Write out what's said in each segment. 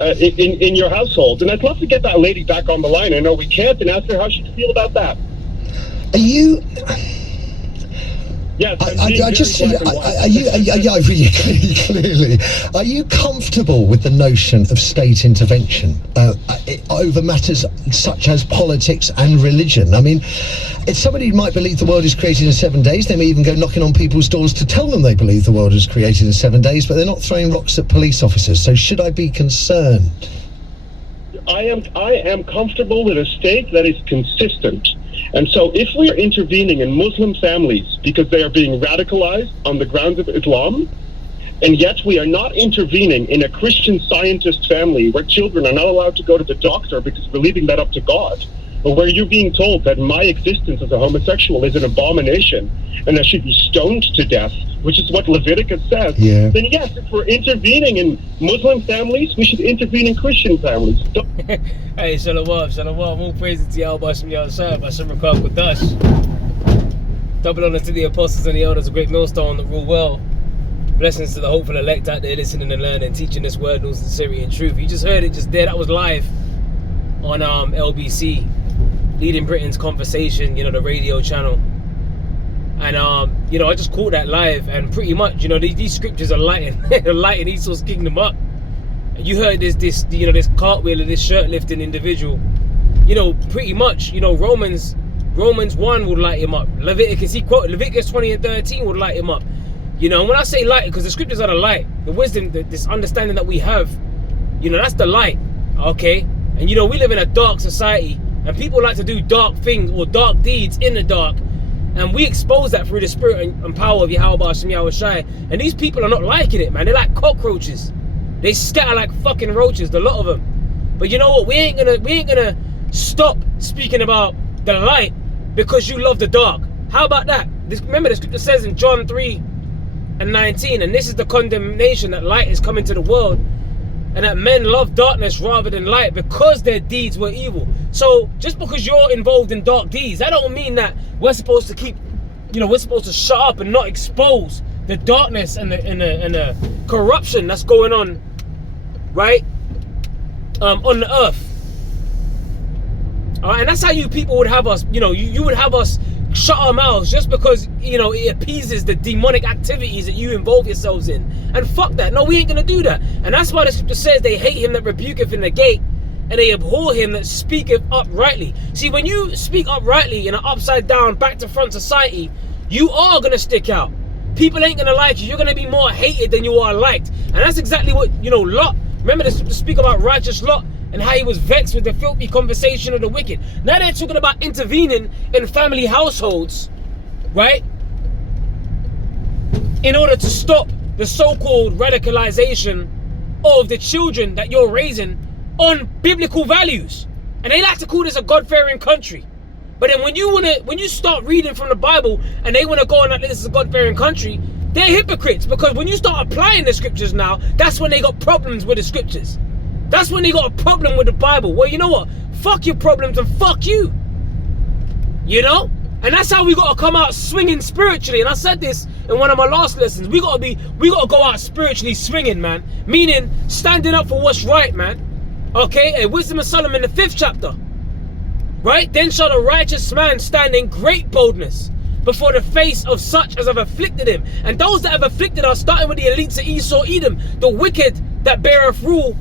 in your household. And I'd love to get that lady back on the line. I know we can't, and ask her how she feel about that. Are you? Yes, clearly. Are you comfortable with the notion of state intervention over matters such as politics and religion? I mean, if somebody might believe the world is created in 7 days, they may even go knocking on people's doors to tell them they believe the world is created in 7 days, but they're not throwing rocks at police officers. So should I be concerned? I am comfortable with a state that is consistent. And so if we are intervening in Muslim families because they are being radicalized on the grounds of Islam, and yet we are not intervening in a Christian Scientist family where children are not allowed to go to the doctor because we're leaving that up to God, or where you're being told that my existence as a homosexual is an abomination and I should be stoned to death, which is what Leviticus says, then yes, if we're intervening in Muslim families, we should intervene in Christian families. Hey, shalom, shalom. All praise to Yahweh Hashem Yahushua, Hashem Rakam Kodash. Double honor to the apostles and the elders, a great millstone that rule well. Blessings to the hopeful elect out there listening and learning, teaching this word, no sincerity and truth. You just heard it just there. That was live on LBC, Leading Britain's Conversation, the radio channel. And I just caught that live, and pretty much, these scriptures are lighting lighting Esau's kingdom up. You heard this cartwheel of this shirt lifting individual. Pretty much, Romans 1 would light him up. Leviticus 20 and 13 would light him up. And when I say light, because the scriptures are the light, the wisdom, this understanding that we have, that's the light. Okay? And we live in a dark society, and people like to do dark things or dark deeds in the dark. And we expose that through the spirit and power of Yahweh Hashem Yahushua. And these people are not liking it, man. They're like cockroaches. They scatter like fucking roaches, the lot of them. But you know what? We ain't gonna stop speaking about the light because you love the dark. How about that? Remember the scripture says in John 3 and 19, and this is the condemnation, that light is coming to the world, and that men love darkness rather than light because their deeds were evil. So just because you're involved in dark deeds, that don't mean that we're supposed to keep, we're supposed to shut up and not expose the darkness and the corruption that's going on, right, on the earth. All right, and that's how you people would have us, you would have us shut our mouths just because, it appeases the demonic activities that you involve yourselves in. And fuck that. No, we ain't gonna do that. And that's why the scripture says they hate him that rebuketh in the gate, and they abhor him that speaketh uprightly. See, when you speak uprightly in an upside down, back to front society, you are gonna stick out. People ain't gonna like you. You're gonna be more hated than you are liked. And that's exactly what, Lot. Remember to speak about righteous Lot and how he was vexed with the filthy conversation of the wicked. Now they're talking about intervening in family households, right? In order to stop the so-called radicalization of the children that you're raising on biblical values. And they like to call this a God-fearing country. But then when you start reading from the Bible and they want to go on like this is a God-fearing country, they're hypocrites, because when you start applying the scriptures now, that's when they got problems with the scriptures. That's when they got a problem with the Bible. Well, you know what? Fuck your problems and fuck you. And that's how we got to come out swinging spiritually. And I said this in one of my last lessons. We got to go out spiritually swinging, man. Meaning standing up for what's right, man. Okay? In Wisdom of Solomon, the 5th chapter. Right? Then shall the righteous man stand in great boldness before the face of such as have afflicted him. And those that have afflicted us, starting with the elites of Esau, Edom, the wicked that beareth rule,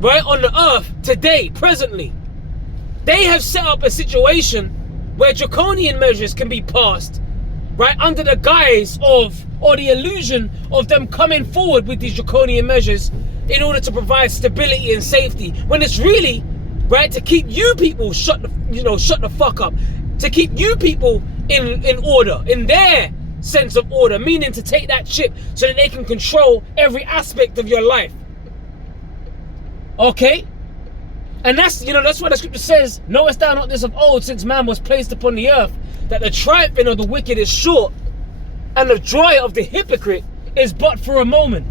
right, on the earth today, presently. They have set up a situation where draconian measures can be passed, right, under the guise of, or the illusion of them coming forward with these draconian measures in order to provide stability and safety, when it's really, right, to keep you people shut the fuck up, to keep you people in order, in their sense of order, meaning to take that chip so that they can control every aspect of your life. Okay? And that's why the scripture says, knowest thou not this of old, since man was placed upon the earth, that the triumphing of the wicked is short, and the joy of the hypocrite is but for a moment.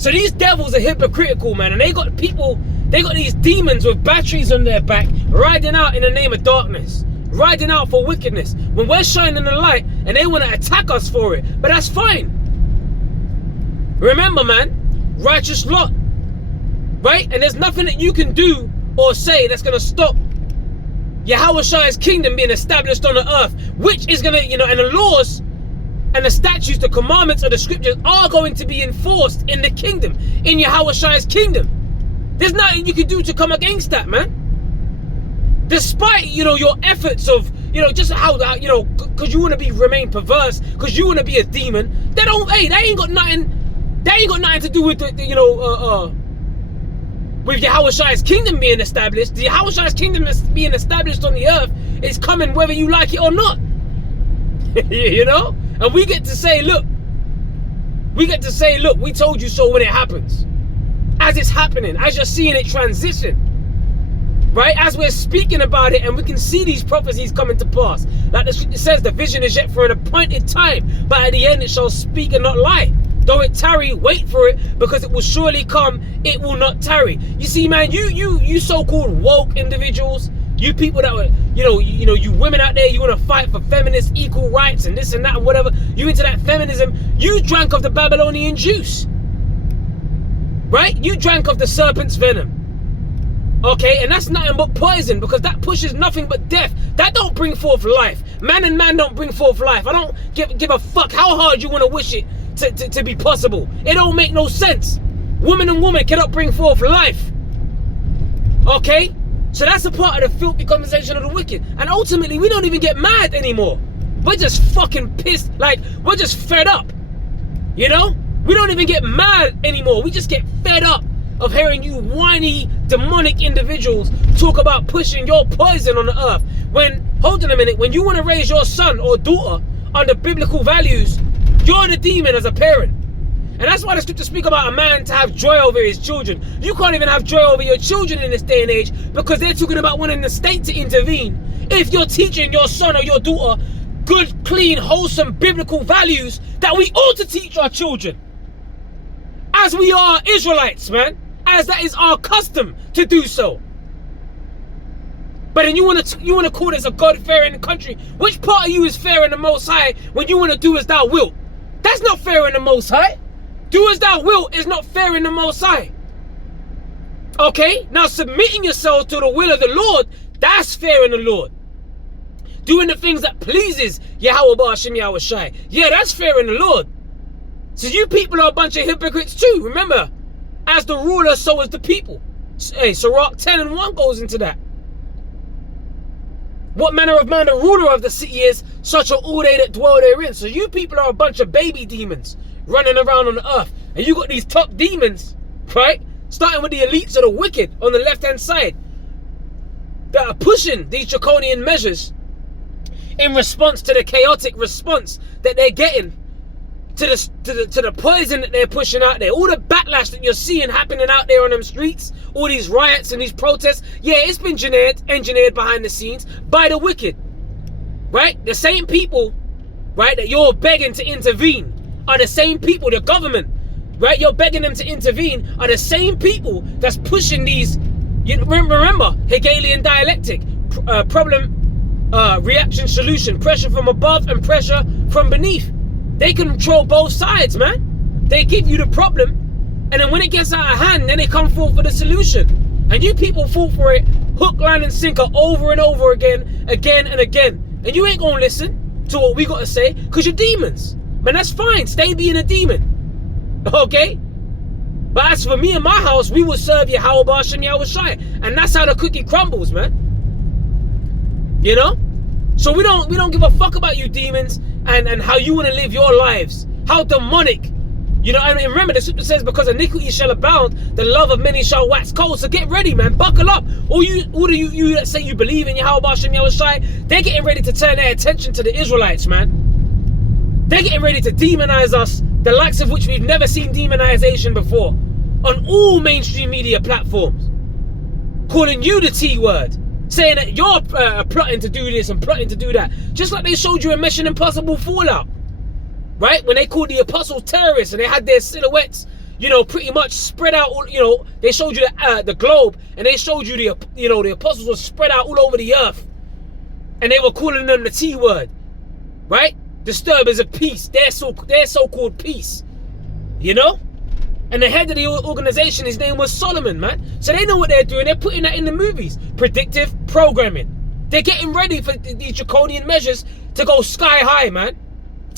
So these devils are hypocritical, man, and they got these demons with batteries on their back, riding out in the name of darkness, riding out for wickedness, when we're shining the light, and they want to attack us for it. But that's fine. Remember, man, righteous Lot, right? And there's nothing that you can do or say that's going to stop Yahweh's kingdom being established on the earth, which is going to, and the laws and the statutes, the commandments of the scriptures are going to be enforced in the kingdom, in Yahweh's kingdom. There's nothing you can do to come against that, man. Despite, your efforts of, just how, because you want to remain perverse, because you want to be a demon, they ain't got nothing to do with, with Yahweh's kingdom being established. The Yahweh's kingdom is being established on the earth is coming whether you like it or not. And we get to say, look, we told you so when it happens. As it's happening, as you're seeing it transition. Right? As we're speaking about it and we can see these prophecies coming to pass. Like the scripture says, the vision is yet for an appointed time, but at the end it shall speak and not lie. Though it tarry, wait for it, because it will surely come, it will not tarry. You see, man, you so-called woke individuals, you people that were, you women out there, you want to fight for feminist equal rights and this and that and whatever, you into that feminism, you drank of the Babylonian juice. Right? You drank of the serpent's venom. Okay, and that's nothing but poison, because that pushes nothing but death. That don't bring forth life. Man and man don't bring forth life. I don't give a fuck how hard you want to wish it to be possible. It don't make no sense. Woman and woman cannot bring forth life. Okay? So that's a part of the filthy conversation of the wicked. And ultimately, we don't even get mad anymore. We're just fucking pissed. Like, we're just fed up. We don't even get mad anymore. We just get fed up of hearing you whiny, demonic individuals talk about pushing your poison on the earth. When, hold on a minute, when you want to raise your son or daughter under biblical values, you're the demon as a parent. And that's why the scriptures speak about a man to have joy over his children. You can't even have joy over your children in this day and age, because they're talking about wanting the state to intervene. If you're teaching your son or your daughter good, clean, wholesome, biblical values that we ought to teach our children, as we are Israelites, man, as that is our custom to do so. But then you want to call this a God-fearing country. Which part of you is fair in the Most High when you want to do as thou wilt? That's not fair in the Most High. Do as thou wilt is not fair in the Most High. Okay? Now submitting yourself to the will of the Lord, that's fair in the Lord. Doing the things that pleases Yahweh Ba'ashem Yahweh Shai. Yeah, that's fair in the Lord. So you people are a bunch of hypocrites too. Remember, as the ruler, so is the people. Hey, Sirach 10:1 goes into that. What manner of man the ruler of the city is, such are all they that dwell therein. So you people are a bunch of baby demons running around on the earth. And you got these top demons, right? Starting with the elites of the wicked on the left-hand side, that are pushing these draconian measures in response to the chaotic response that they're getting to the poison that they're pushing out there. All the backlash that you're seeing happening out there on them streets, all these riots and these protests, yeah, it's been engineered behind the scenes by the wicked, right? The same people, right, that you're begging to intervene are the same people, the government, right, you're begging them to intervene, are the same people that's pushing these, remember, Hegelian dialectic, problem, reaction, solution, pressure from above and pressure from beneath. They control both sides, man. They give you the problem, and then when it gets out of hand, then they come forth for the solution. And you people fall for it, hook, line, and sinker over and over again and again. And you ain't gonna listen to what we gotta say, because you're demons. Man, that's fine. Stay being a demon. Okay? But as for me and my house, we will serve Yahweh Ba'ashem Yahweh Shai. And that's how the cookie crumbles, man. So we don't give a fuck about you demons and how you want to live your lives. How demonic. And remember the scripture says, because iniquity shall abound, the love of many shall wax cold. So get ready, man. Buckle up. All you that say you believe in Yahweh Ba'ashem Yahweh Shai, they're getting ready to turn their attention to the Israelites, man. They're getting ready to demonize us, the likes of which we've never seen demonization before, on all mainstream media platforms. Calling you the T word. Saying that you're plotting to do this and plotting to do that. Just like they showed you in Mission Impossible Fallout. Right? When they called the apostles terrorists and they had their silhouettes, pretty much spread out, they showed you the globe, and they showed you the apostles were spread out all over the earth. And they were calling them the T word. Right? Disturbers of peace. Their so-called peace. And the head of the organization, his name was Solomon, man. So they know what they're doing. They're putting that in the movies. Predictive programming. They're getting ready for these draconian measures to go sky high, man.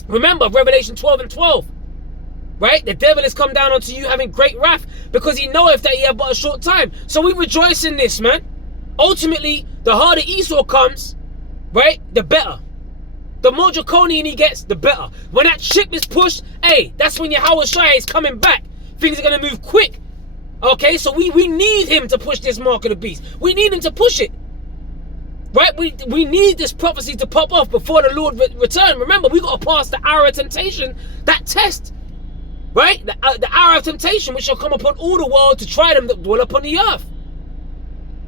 Remember, Revelation 12:12. Right? The devil has come down onto you having great wrath because he knoweth that he have but a short time. So we rejoice in this, man. Ultimately, the harder Esau comes, right, the better. The more draconian he gets, the better. When that ship is pushed, hey, that's when Yahweh Shai is coming back. Things are going to move quick. Okay, so we need him to push this mark of the beast. We need him to push it. Right? We need this prophecy to pop off before the Lord return. Remember, we got to pass the hour of temptation, that test. Right? The hour of temptation which shall come upon all the world to try them that dwell upon the earth.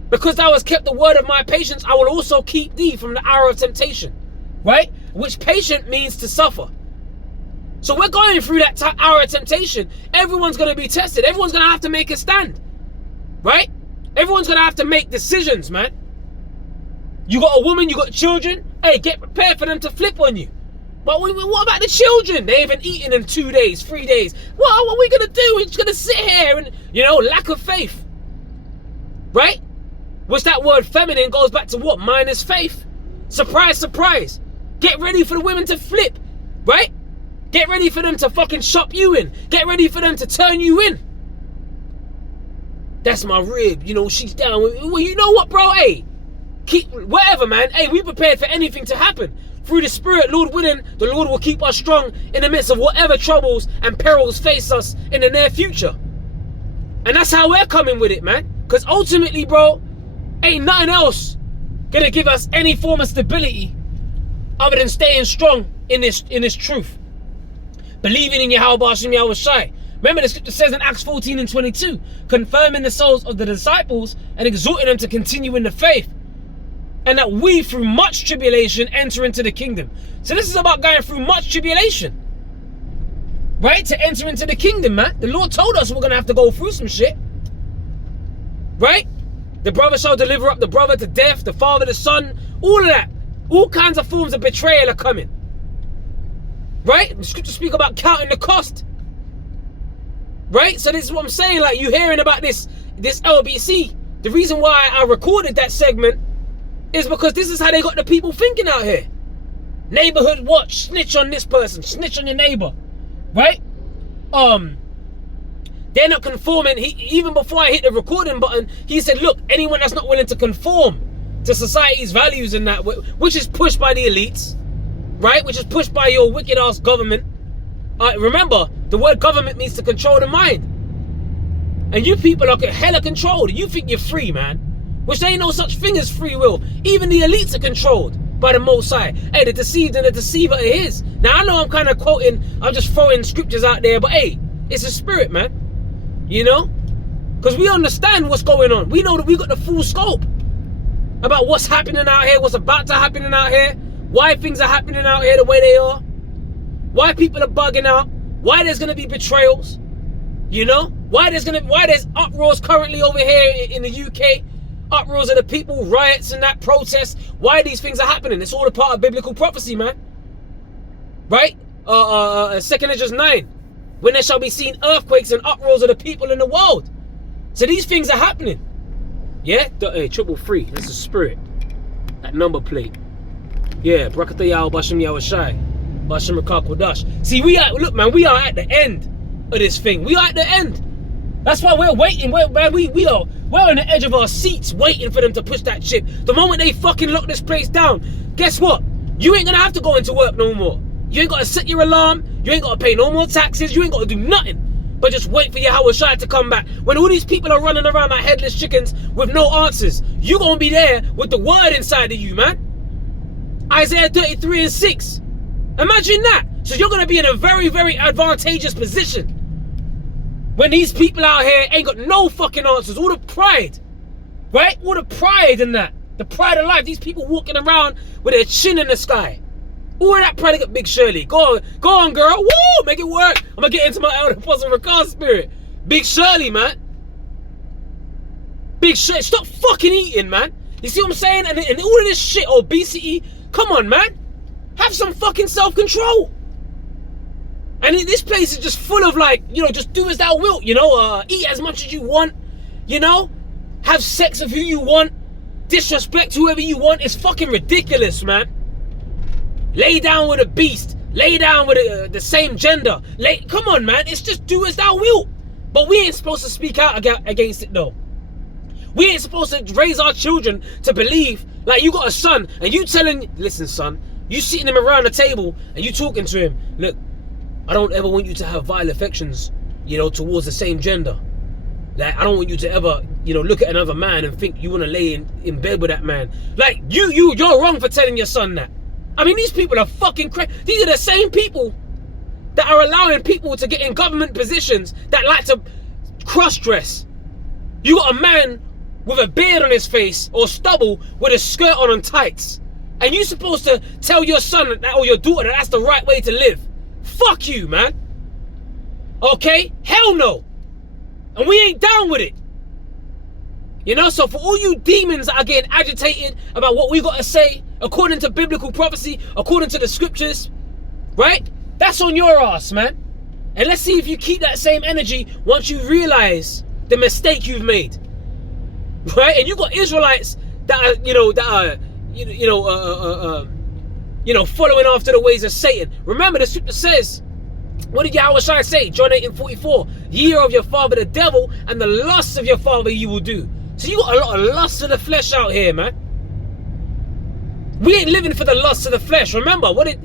Because thou hast kept the word of my patience, I will also keep thee from the hour of temptation. Right? Which patient means to suffer. So we're going through that hour of temptation. Everyone's going to be tested. Everyone's going to have to make a stand. Right? Everyone's going to have to make decisions, man. You got a woman, you got children. Hey, get prepared for them to flip on you. But what about the children? They haven't eaten in 2 days, 3 days. What are we going to do? We're just going to sit here and, lack of faith. Right? Which that word feminine goes back to what? Minus faith. Surprise, surprise. Get ready for the women to flip. Right? Get ready for them to fucking shop you in. Get ready for them to turn you in. That's my rib. She's down. Well, you know what, bro? Hey, whatever, man. Hey, we prepared for anything to happen. Through the Spirit, Lord willing, the Lord will keep us strong in the midst of whatever troubles and perils face us in the near future. And that's how we're coming with it, man. Because ultimately, bro, ain't nothing else gonna give us any form of stability other than staying strong in this truth. Believing in Yahweh Hashem Yahweh Shai. Remember the scripture says in Acts 14:22, confirming the souls of the disciples and exhorting them to continue in the faith. And that we, through much tribulation, enter into the kingdom. So this is about going through much tribulation. Right? To enter into the kingdom, man. The Lord told us we're going to have to go through some shit. Right? The brother shall deliver up the brother to death, the father, the son, all of that. All kinds of forms of betrayal are coming. Right? The scriptures speak about counting the cost. Right? So this is what I'm saying. Like, you hearing about this LBC. The reason why I recorded that segment is because this is how they got the people thinking out here. Neighborhood watch, snitch on this person, snitch on your neighbor. Right? They're not conforming. Even before I hit the recording button, he said, look, anyone that's not willing to conform to society's values and that, which is pushed by the elites, right? Which is pushed by your wicked ass government. Remember, the word government means to control the mind. And you people are hella controlled. You think you're free, man. Which there ain't no such thing as free will. Even the elites are controlled by the Most High. Hey, the deceived and the deceiver is. Now, I know I'm kind of quoting, I'm just throwing scriptures out there, but hey, it's a spirit, man. Because we understand what's going on. We know that we got the full scope about what's happening out here, what's about to happen out here, why things are happening out here the way they are, why people are bugging out, why there's going to be betrayals, why there's uproars currently over here in the UK, uproars of the people, riots and that, protests, why these things are happening. It's all a part of biblical prophecy, man. Right? 2 Esdras 9, when there shall be seen earthquakes and uproars of the people in the world. So these things are happening. Yeah? Hey, 333, that's the spirit. That number plate. Yeah, Brakata Yahweh Bashem Yahweh Shai. Bashem Rakak Kodash. See, we are at the end of this thing. We are at the end. That's why we're waiting. We're on the edge of our seats waiting for them to push that chip. The moment they fucking lock this place down, guess what? You ain't gonna have to go into work no more. You ain't gotta set your alarm. You ain't gotta pay no more taxes. You ain't gotta do nothing but just wait for Yahweh Shai to come back. When all these people are running around like headless chickens with no answers, you gonna be there with the word inside of you, man. Isaiah 33:6. Imagine that. So you're gonna be in a very, very advantageous position when these people out here ain't got no fucking answers. All the pride, right? All the pride in that. The pride of life. These people walking around with their chin in the sky. All of that pride got Big Shirley. Go on, girl. Woo! Make it work. I'm gonna get into my Elder Apostle Rakar spirit. Big Shirley, man. Big Shirley. Stop fucking eating, man. You see what I'm saying? And all of this shit, obesity. Come on, man. Have some fucking self-control. And this place is just full of like, you know, just do as thou wilt, you know, eat as much as you want, you know, have sex with who you want, disrespect whoever you want. It's fucking ridiculous, man. Lay down with a beast, lay down with the same gender. Come on, man, it's just do as thou wilt. But we ain't supposed to speak out against it, though. We ain't supposed to raise our children to believe, like, you got a son, and you telling, listen, son, you sitting him around the table, and you talking to him, look, I don't ever want you to have vile affections, you know, towards the same gender. Like, I don't want you to ever, you know, look at another man and think you want to lay in bed with that man. Like, you're wrong for telling your son that. I mean, these people are fucking crazy. These are the same people that are allowing people to get in government positions that like to cross-dress. You got a man with a beard on his face or stubble with a skirt on and tights. And you supposed to tell your son that, or your daughter that that's the right way to live. Fuck you, man. Okay? Hell no. And we ain't down with it. You know, so for all you demons that are getting agitated about what we got to say, according to biblical prophecy, according to the scriptures, right? That's on your ass, man. And let's see if you keep that same energy once you realize the mistake you've made. Right? And you got Israelites that are, following after the ways of Satan. Remember, the scripture says, what did Yahweh Shai say? John 8:44. Ye are of your father the devil, and the lusts of your father you will do. So you got a lot of lusts of the flesh out here, man. We ain't living for the lusts of the flesh. Remember, what did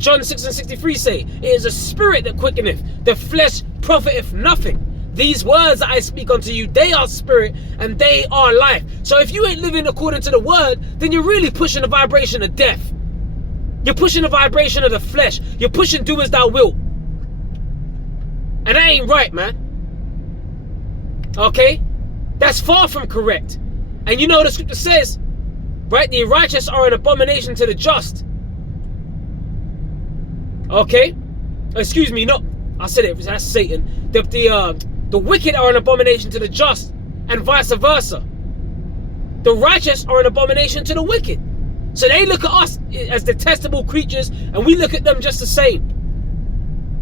John 6:63 say? It is a spirit that quickeneth, the flesh profiteth nothing. These words that I speak unto you, they are spirit and they are life. So if you ain't living according to the word, then you're really pushing the vibration of death. You're pushing the vibration of the flesh. You're pushing do as thou wilt. And that ain't right, man. Okay? That's far from correct. And you know the scripture says, right? The righteous are an abomination to the just. Okay? Excuse me, no. I said it, that's Satan. The wicked are an abomination to the just, and vice versa. The righteous are an abomination to the wicked. So they look at us as detestable creatures, and we look at them just the same.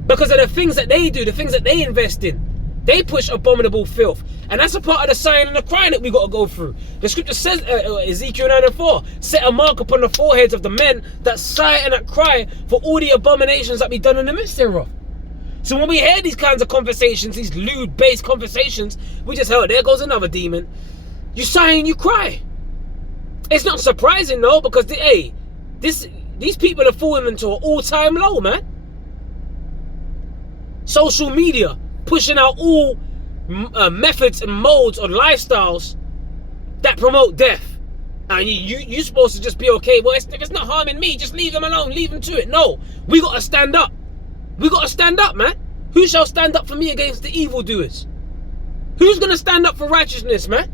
Because of the things that they do, the things that they invest in. They push abominable filth. And that's a part of the sighing and the crying that we got to go through. The scripture says, Ezekiel 9:4, set a mark upon the foreheads of the men that sigh and that cry for all the abominations that be done in the midst thereof. So when we hear these kinds of conversations, these lewd-based conversations, we just heard, there goes another demon. You sigh and you cry. It's not surprising though, because these people are falling into an all-time low, man. Social media pushing out all methods and modes or lifestyles that promote death. And you're supposed to just be okay. Well, if it's not harming me, just leave them alone, leave them to it. No, we got to stand up. We got to stand up, man. Who shall stand up for me against the evildoers? Who's going to stand up for righteousness, man?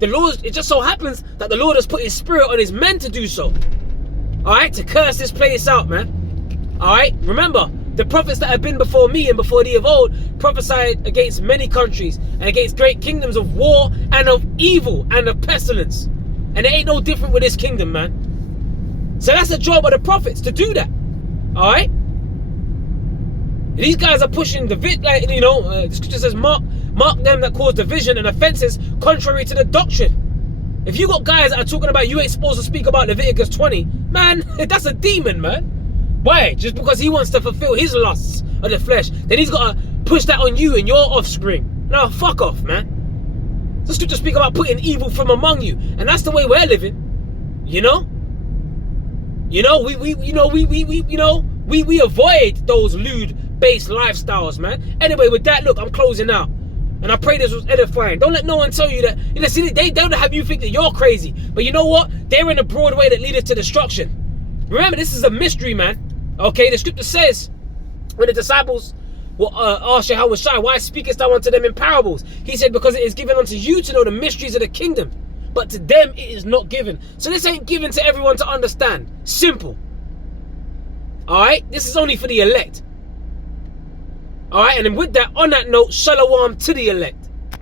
The Lord, it just so happens that the Lord has put his spirit on his men to do so. All right, to curse this place out, man. All right, remember, the prophets that have been before me and before thee of old prophesied against many countries and against great kingdoms of war and of evil and of pestilence. And it ain't no different with this kingdom, man. So that's the job of the prophets, to do that. All right? These guys are pushing the the scripture says, mark them that cause division and offenses contrary to the doctrine. If you got guys that are talking about you ain't supposed to speak about Leviticus 20, man, that's a demon, man. Why? Just because he wants to fulfill his lusts of the flesh, then he's got to push that on you and your offspring. No, fuck off, man. The scripture speak about putting evil from among you, and that's the way we're living. You know? We avoid those lewd-based lifestyles, man. Anyway, with that, look, I'm closing out. And I pray this was edifying. Don't let no one tell you that. You know, see, they don't have you think that you're crazy. But you know what? They're in a broad way that leadeth to destruction. Remember, this is a mystery, man. Okay, the scripture says, when the disciples will ask Yahweh Shai, why speakest thou unto them in parables? He said, because it is given unto you to know the mysteries of the kingdom. But to them it is not given. So this ain't given to everyone to understand. Simple. Alright? This is only for the elect. Alright? And then with that, on that note, shalom to the elect.